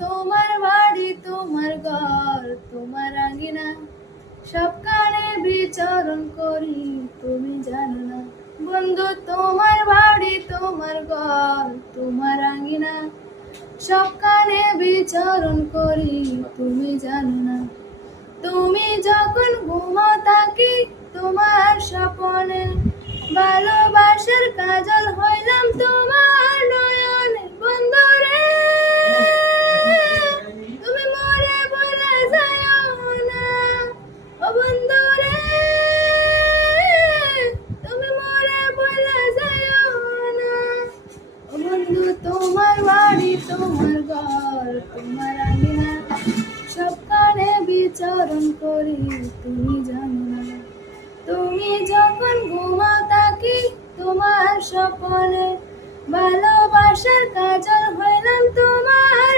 তোমার বাড়ি তোমার ঘর তোমার আঙ্গিনা, সবখানে বিচরণ করি তুমি জানো না। বন্ধু তোমার বাড়ি তোমার ঘর তোমার আঙ্গিনা, সবখানে বিচরণ করি তুমি জানো না। তুমি যখন ঘুমাও থাকি তোমার স্বপনে, ভালোবাসার কাজল হইলাম তোমার নয়নে। বন্ধুরে তুমি মরে বলে যাও না, ও বন্ধুরে তুমি মরে বলে যাও না। ও বন্ধু তোমার বাড়ি তোমার ঘর তোমার আঙ্গিনা, সবখানে বিচরণ করি তুমি জানো না। তুমি যখন ঘুমাও থাকি তোমার স্বপনে, ভালোবাসার কাজল হইলাম তোমার